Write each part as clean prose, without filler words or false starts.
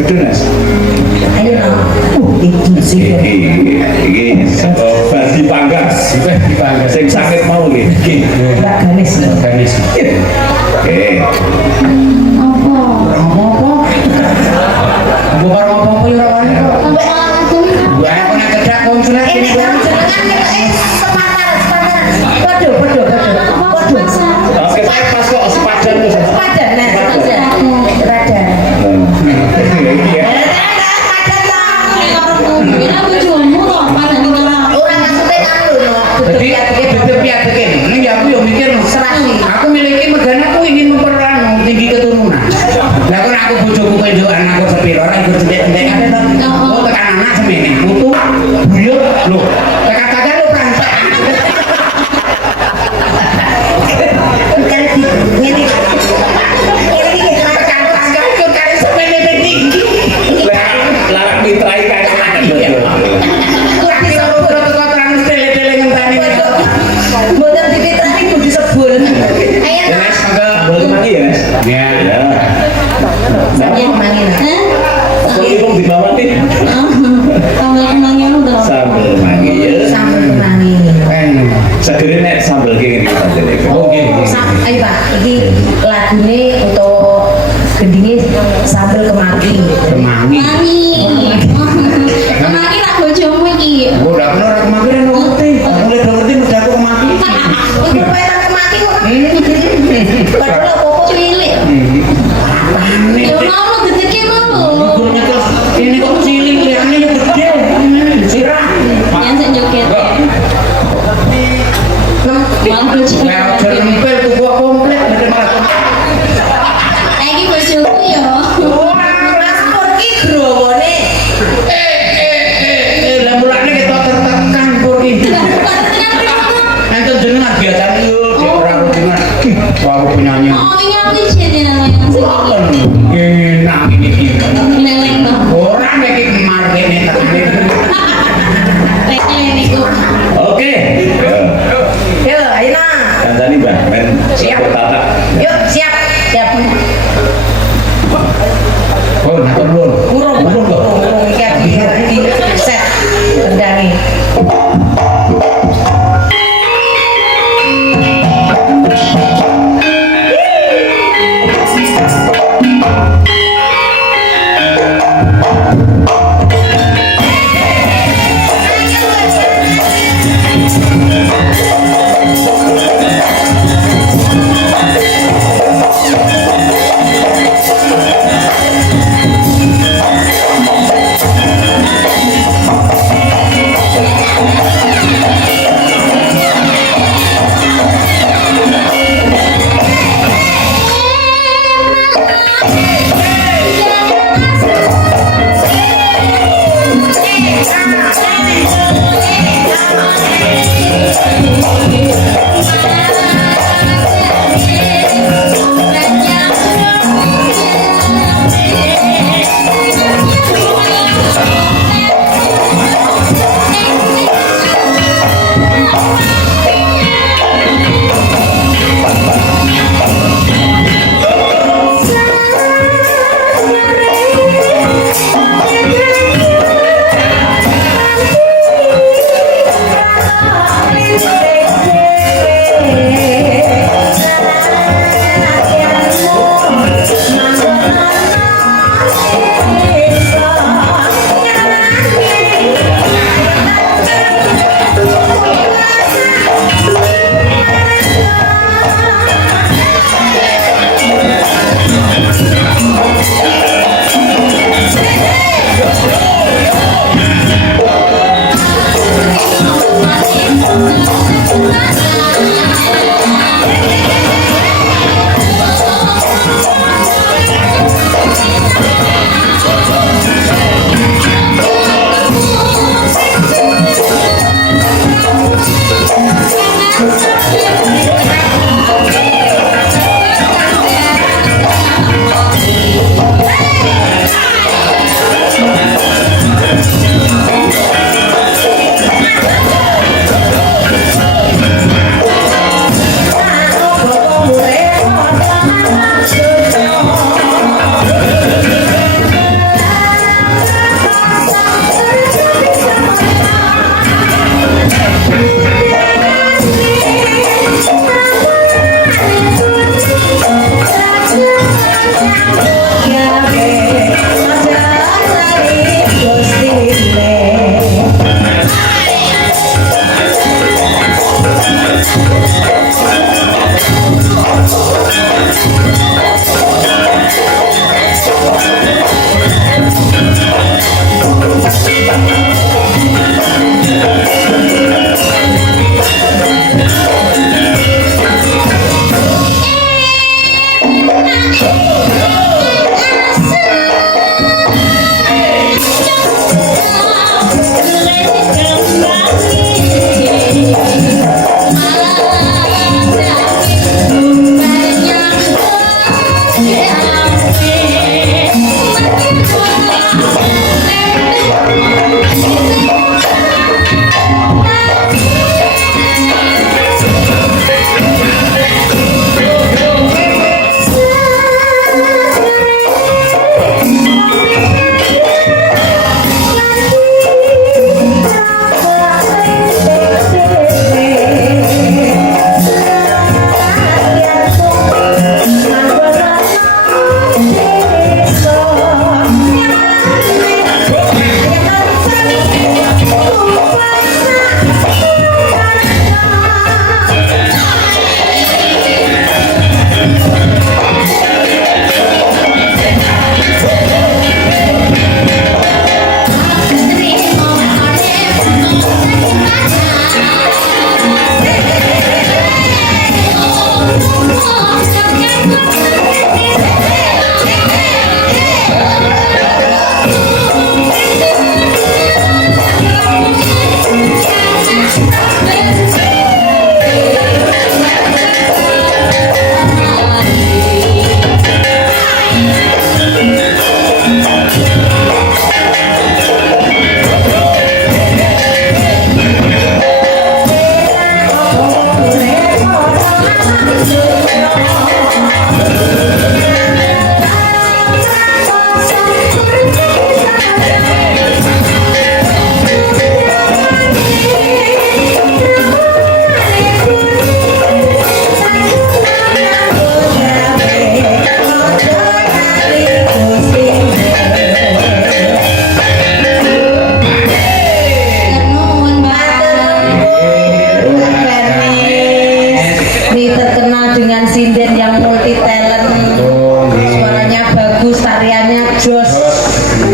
Sebedunas. Ayo no. Iki sih. Iki badi panggas. Sing sakit mau iki. Mbak Ganes. Ganis. Oke. Bukan apa-apa ya rawane kok. Mbak langsung. Gua kok nak cedak konsulat Ini ini. kan jenengan sepadan. Waduh. Oke, pas kok sepadan tuh. Sepadan. Sepadan. Iki ya. Orang maksudnya kan lho. Jadi piat begini. Ini ya aku yo mikir Serasi. aku miliki megane aku ingin memperanu tinggi keturunan. Lah kok aku bojoku penjokan aku sepiro ora ikut cendek-cendek ada to. Oh tekan anak semene. Putu buyut lho. Tekan kaca lho prantek. Kan ini. Ini Tekan tangga ikut kali semene tinggi. Larang mitrai kan. Lagi loro kotoran tele-tele ngenteni. Mboten dipitrani kudu sebul. Ayo no. Yes, mangga. Boleh mati ya, Mas? Ya. Sampai kemangin. Aku ibung di bawah nih. Sambal mangi ya. Sampai kemangin. Segera nek sambal kayak gini. Oke. Ayo Pak, ini lagune untuk gendingnya sambal kemangi. Kemangi. Udah bener aku makin ngerti. Aku udah ngerti mesti aku kemaki. Iku petan kemangi kok. Padahal apa cilik. Gurunya terus ini kok cilik liane yang gede. Sirah. Nah, jerempel tuh gua komplit dari malah. Wah, mas Pur ki growong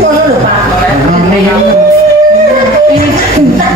ngono lho, Pak. Ngene ya. Ini tak